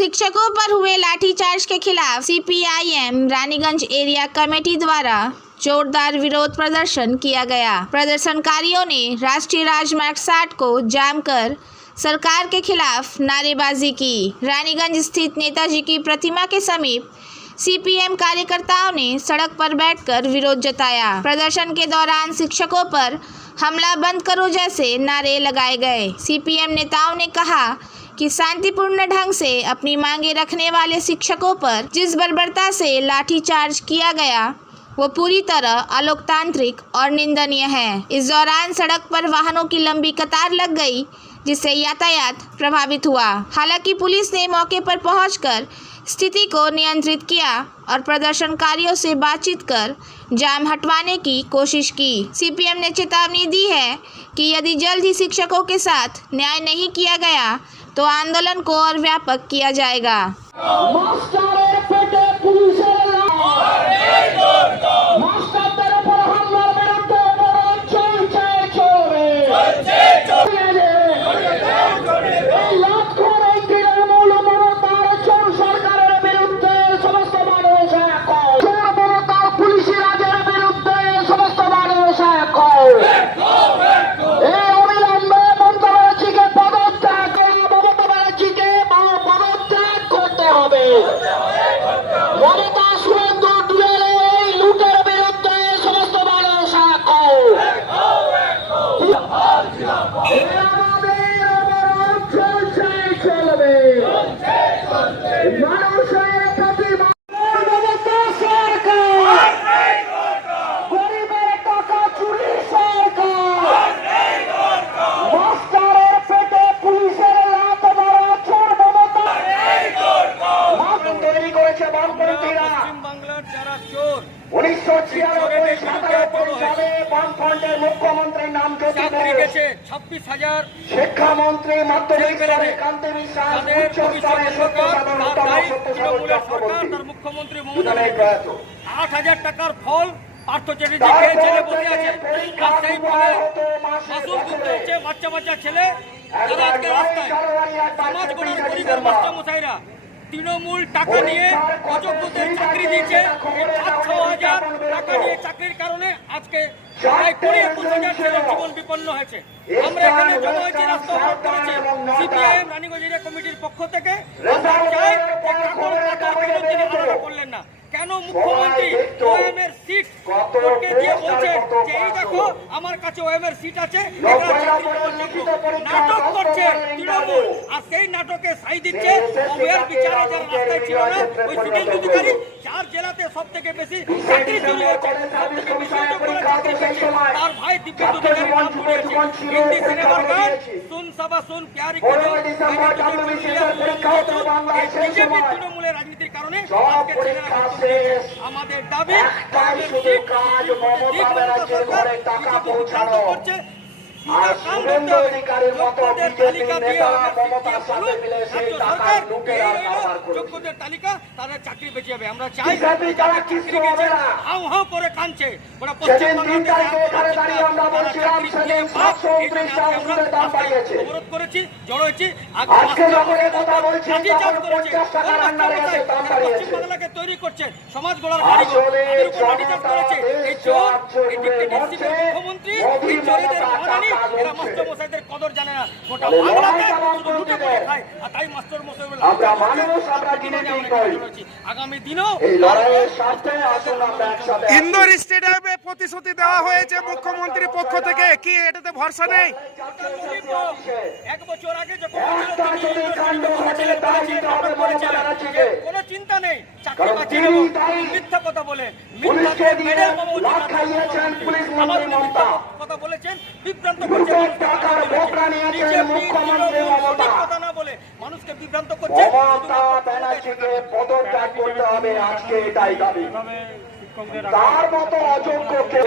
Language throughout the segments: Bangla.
शिक्षकों पर हुए लाठीचार्ज के खिलाफ सीपीआईएम रानीगंज एरिया कमेटी द्वारा जोरदार विरोध प्रदर्शन किया गया। प्रदर्शनकारियों ने राष्ट्रीय राजमार्ग 60 को जाम कर सरकार के खिलाफ नारेबाजी की। रानीगंज स्थित नेताजी की प्रतिमा के समीप सीपीएम कार्यकर्ताओं ने सड़क पर बैठकर विरोध जताया। प्रदर्शन के दौरान शिक्षकों पर हमला बंद करो जैसे नारे लगाए गए। सीपीएम नेताओं ने कहा कि शांतिपूर्ण ढंग से अपनी मांगे रखने वाले शिक्षकों पर जिस बर्बरता से लाठीचार्ज किया गया वो पूरी तरह अलोकतांत्रिक और निंदनीय है। इस दौरान सड़क पर वाहनों की लंबी कतार लग गई जिससे यातायात प्रभावित हुआ। हालांकि पुलिस ने मौके पर पहुंचकर स्थिति को नियंत्रित किया और प्रदर्शनकारियों से बातचीत कर जाम हटवाने की कोशिश की। सीपीएम ने चेतावनी दी है कि यदि जल्द ही शिक्षकों के साथ न्याय नहीं किया गया तो आंदोलन को और व्यापक किया जाएगा। मुख्यमंत्री नाम शिक्षामंत्री माध्यमिक मुख्यमंत्री 8,000 টাকার ফল পার্থ চ্যাটার্জি খেয়ে ছেলে বসে আছে। আর সেই ফলে মাসুল তুলতে হচ্ছে বাচ্চা বাচ্চা ছেলে যারা আজকে রাস্তায় সমাজ গড়ার পরিবার মাস্টারমশাইরা তৃণমূল টাকা নিয়ে অযোগ্যদের চাকরি দিয়েছে। 5-6 হাজার টাকা নিয়ে চাকরির কারণে আজকে প্রায় 20-21 হাজার ছেলের জীবন বিপন্ন হয়েছে। আমরা এখানে জমা হয়েছি, রাস্তা অবরোধ করেছি সিপিআইএম রানীগঞ্জ এরিয়া কমিটির পক্ষ থেকে। আমরা চাই তিনি আলাদা করলেন না কেন? মুখ্যমন্ত্রী ওএম এর সিট কোর্টকে দিয়ে বলছেন যে এই দেখো আমার কাছে ওএম এর সিট আছে, নাটক করছে তৃণমূল। আর সেই নাটকে সাই দিচ্ছে ওএর বিচারে যারা রাস্তায় ছিল না ওই শুভেন্দু অধিকারী, যার জেলাতে সব থেকে বেশি চাকরি চুরি হয়েছে, সব থেকে বেশি চাকরি পেয়েছে তার ভাই দিব্যেন্দু অধিকারী নাম পড়েছে। হিন্দি সিনেমার গান সুন সাবা সুন প্যারি করে বিজেপি তৃণমূলের রাজনীতির কারণে আজকে ছেলেরা আমাদের দাবি করছে যোগ্যদের তালিকা তারা চাকরি বেঁচে যাবে। আমরা চাই হাউ হাউ করে কাঁদছে ওরা অবরোধ করেছি, জড়ো হয়েছি, পশ্চিমবাংলাকে তৈরি করছে সমাজ গড়ার করেছে এই চোর, এই ডিপ্টি মুখ্যমন্ত্রী, এই চোরেদের মহারানী, এরা মাস্টার মশাইদের কদর জানে না। গোটা বাংলাকে শুধু লুটে করে খায় আর তাই মাস্টার মশাই আগামী দিনেও ইন্দোর স্টেডিয়ামে প্রতিশ্রুতি দেওয়া হয়েছে মুখ্যমন্ত্রীর পক্ষ থেকে, কি এটাতে ভরসা নেই? 1 বছর আগে যখন কোনো চিন্তা নেই, চাকরি বাঁচিয়ে মিথ্যা কথা বলে কথা বলেছেন, বিভ্রান্ত করছে কথা না বলে মানুষকে বিভ্রান্ত করছে। তার মতো অযোগ্যকে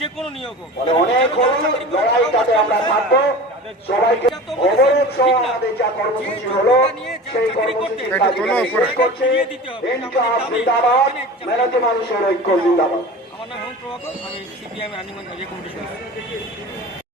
যে কোনো নিয়োগ অনেক লড়াইটাতে আমরা থাকবো। সবাইকে অবরোধ সহ আমাদের যা কর্মসূচি হলো সেই কর্মসূচি শেষ করছে। ইনকাম জিন্দাবাদ, মেহনতি মানুষের ঐক্য জিন্দাবাদ। আমার নাম হেমন্ত প্রভাকর, আমি সিপিআইএম রানীগঞ্জ এরিয়া কমিটির সদস্য।